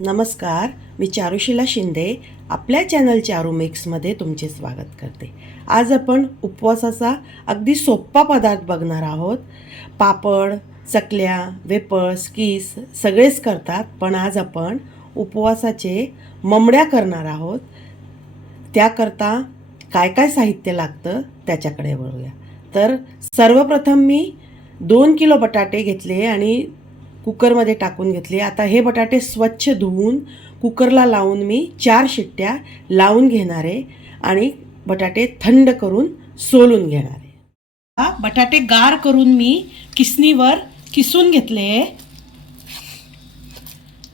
नमस्कार मी चारुशिला शिंदे आपल्या चॅनल चारू मिक्समध्ये तुमचे स्वागत करते. आज आपण उपवासाचा अगदी सोप्पा पदार्थ बघणार आहोत. पापड चकल्या वेपर्स कीस सगळेच करतात पण आज आपण उपवासाचे ममड्या करणार आहोत. त्याकरता काय काय साहित्य लागतं त्याच्याकडे वळूया. तर सर्वप्रथम मी दोन किलो बटाटे घेतले आणि कुकरमध्ये टाकून घेतले. आता हे बटाटे स्वच्छ धुवून कुकरला लावून मी चार शिट्ट्या लावून घेणार आहे आणि बटाटे थंड करून सोलून घेणार आहे. हा बटाटे गार करून मी किसणीवर किसून घेतले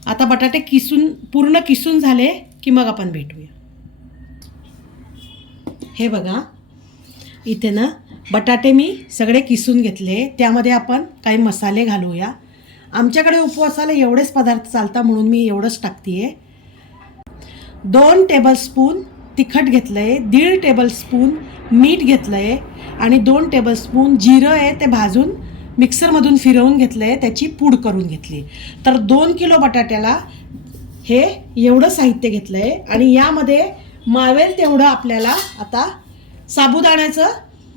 आता बटाटे किसून पूर्ण किसून झाले की मग आपण भेटूया. हे बघा इथे ना बटाटे मी सगळे किसून घेतले. त्यामध्ये आपण काही मसाले घालूया. आमच्याकडे उपवासाला एवढेच पदार्थ चालतात म्हणून मी एवढंच टाकते दोन टेबलस्पून तिखट घेतलं आहे दीड टेबलस्पून मीठ घेतलं आहे आणि दोन टेबलस्पून जिरं आहे ते भाजून मिक्सरमधून फिरवून घेतलं आहे त्याची पूड करून घेतली. तर दोन किलो बटाट्याला हे एवढं साहित्य घेतलं आहे आणि यामध्ये मावेल तेवढं आपल्याला आता साबुदाण्याचं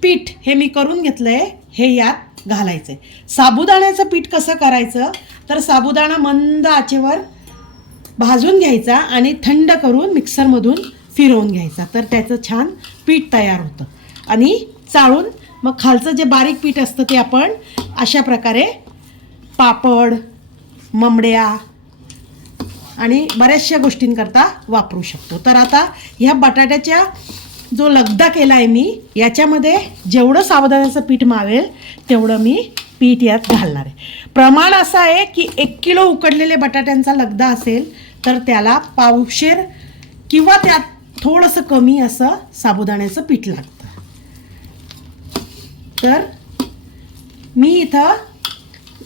पीठ हे मी करून घेतलं आहे हे यात घालायचं आहे साबुदाण्याचं पीठ कसं करायचं? तर साबुदाणा मंद आचेवर भाजून घ्यायचा आणि थंड करून मिक्सरमधून फिरवून घ्यायचा. तर त्याचं छान पीठ तयार होतं. आणि चाळून मग खालचं जे बारीक पीठ असतं ते आपण अशा प्रकारे पापड ममड्या आणि बऱ्याचशा गोष्टींकरता वापरू शकतो. तर आता ह्या बटाट्याच्या जो लगदा केला आहे मी याच्यामध्ये जेवढं साबुदाण्याचं पीठ मावेल तेवढं मी पीठ यात घालणार आहे. प्रमाण असं आहे की एक किलो उकडलेले बटाट्यांचा लगदा असेल तर त्याला पावशेर किंवा त्यात थोडंसं कमी असं साबुदाण्याचं पीठ लागतं. तर मी इथं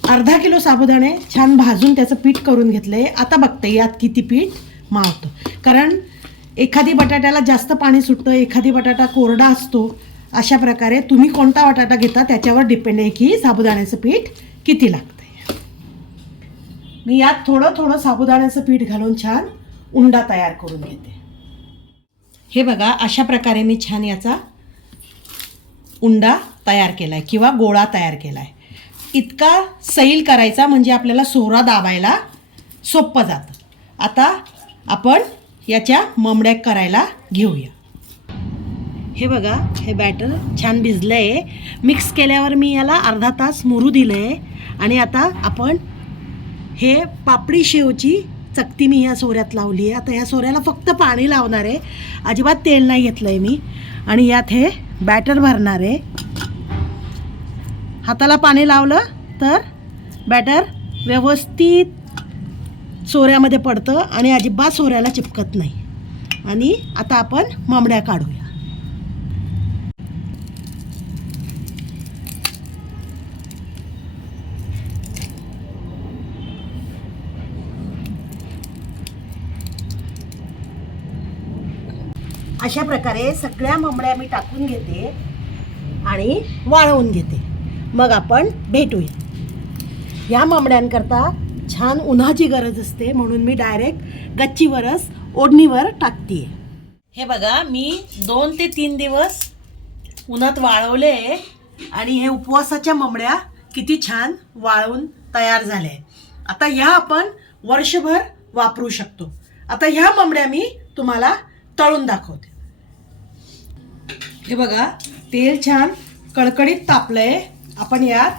अर्धा किलो साबुदाणे छान भाजून त्याचं पीठ करून घेतलं आहे आता बघते यात किती पीठ मावतं. कारण एखादी बटाट्याला जास्त पाणी सुटतं एखादी बटाटा कोरडा असतो अशा प्रकारे तुम्ही कोणता बटाटा घेता त्याच्यावर डिपेंड आहे की साबुदाण्याचं पीठ किती लागतं मी यात थोडं थोडं साबुदाण्याचं पीठ घालून छान उंडा तयार करून घेते. हे बघा अशा प्रकारे मी छान याचा उंडा तयार केला आहे किंवा गोळा तयार केला आहे इतका सैल करायचा म्हणजे आपल्याला सोहरा दाबायला सोपं जातं. आता आपण याच्या ममड्या करायला घेऊया. हे बघा हे बॅटर छान भिजलं आहे मिक्स केल्यावर मी याला अर्धा तास मुरू दिलं आहे आणि आता आपण हे पापडी शेवची चकती मी ह्या सोऱ्यात लावली आहे. आता ह्या सोऱ्याला फक्त पाणी लावणार आहे. अजिबात तेल नाही घेतलं आहे मी. आणि यात हे बॅटर भरणार आहे. हाताला पाणी लावलं तर बॅटर व्यवस्थित सोऱ्यामध्ये पडतं आणि अजिबात सोऱ्याला चिपकत नाही. आणि आता आपण मामड्या काढूया. अशा प्रकारे सगळ्या मांबड्या मी टाकून घेते आणि वाळवून घेते. मग आपण भेटूया. या मांबड्यांकरता छान उन्हाची गरज असते म्हणून मी डायरेक्ट गच्चीवरच ओढणीवर टाकते हे बघा मी दोन ते तीन दिवस उन्हात वाळवले आणि हे उपवासाच्या ममड्या किती छान वाळवून तयार झाल्या आता ह्या आपण वर्षभर वापरू शकतो. आता ह्या ममड्या मी तुम्हाला तळून दाखवते. हे बघा तेल छान कडकडीत तापलंय. आपण यात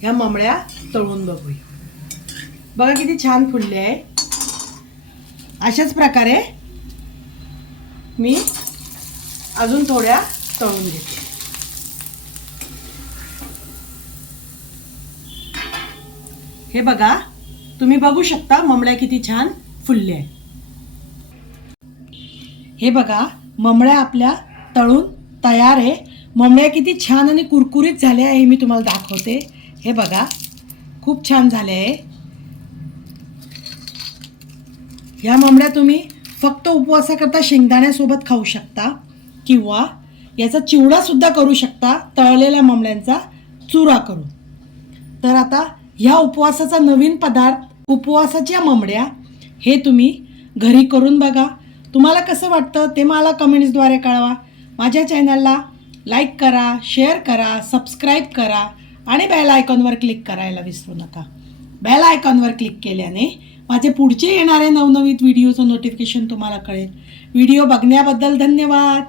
ह्या ममड्या तळून बघूया. बघा किती छान फुलले आहे. अशाच प्रकारे मी अजून थोड्या तळून घेते. हे बघा तुम्ही बघू शकता ममळ्या किती छान फुलले आहे हे बघा ममळ्या आपल्या तळून तयार आहे. ममळ्या किती छान आणि कुरकुरीत झाल्या आहे हे मी तुम्हाला दाखवते. हे बघा खूप छान झाले आहे. ह्या मामड्या तुम्ही फक्त उपवासाकरता शेंगदाण्यासोबत खाऊ शकता किंवा याचा चिवडासुद्धा करू शकता तळलेल्या ममड्यांचा चुरा करून. तर आता ह्या उपवासाचा नवीन पदार्थ उपवासाच्या मामड्या हे तुम्ही घरी करून बघा. तुम्हाला कसं वाटतं ते मला कमेंट्सद्वारे कळवा. माझ्या चॅनलला लाईक करा शेअर करा सबस्क्राईब करा आणि बेल आयकॉनवर क्लिक करायला विसरू नका. बेल आयकॉनवर क्लिक केल्याने माझे पुढचे येणारे नवनवीन व्हिडिओचं नोटिफिकेशन तुम्हाला कळेल. व्हिडिओ बघण्याबद्दल धन्यवाद.